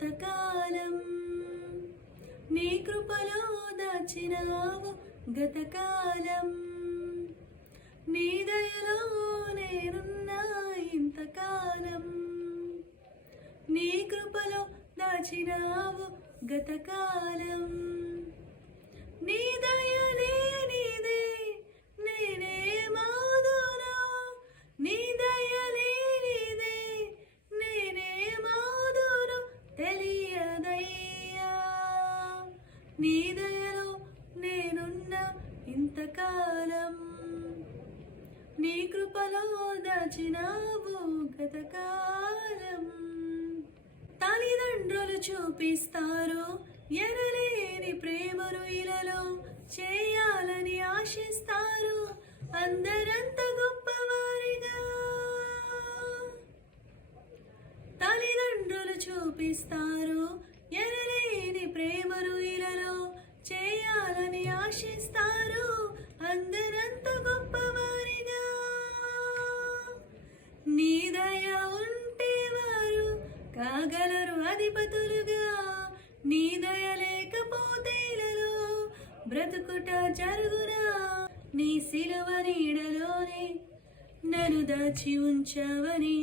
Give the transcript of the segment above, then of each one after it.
ఇంతకాలం, నీ కృపలో దాచినావు గతకాలం, నీ దయలో నేనున్నా ఇంతకాలం, నీ కృపలో దాచినావు గతకాలం, నీ దయ లేనిదే నేనేమాదును, నీ దయ లేనిదే నేనేమాదును తెలియదయ్యా, నీ దయలో నేనున్న ఇంతకాలం, నీ కృపలో దాచినావు గతకాలం. తల్లిదండ్రులు చూపిస్తారు ఎనలేని ప్రేమను ఇలలో, చేయాలని ఆశిస్తారు అందరంత గొప్పవారిగా. తల్లిదండ్రులు చూపిస్తారు ఎనలేని ప్రేమను ఇలలో, చేయాలని ఆశిస్తారు అందరంత గొప్పవారిగా. నీ దయ ఉంటే వారు కాగలరు అధిపతులుగా, నీ దయ లేకపోతే ఇలలో బ్రతుకుట జరుగునా. నీ సిలువ నీడలోనే నన్ను దాచి ఉంచావని,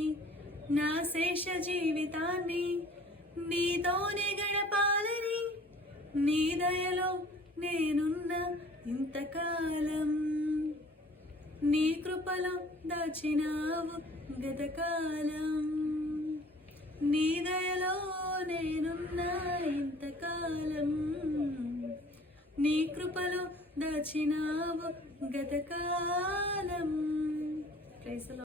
నా శేష జీవితాన్ని నీతోనే గడపాలని, నీ దయలో నేనున్న ఇంతకాలం, నీ కృపలో దాచినావు గతకాలం, నీ దయలో నేనున్న ఇంతకాలం, నీ కృపలో దాచినావు గతకాలం. Praise the lord.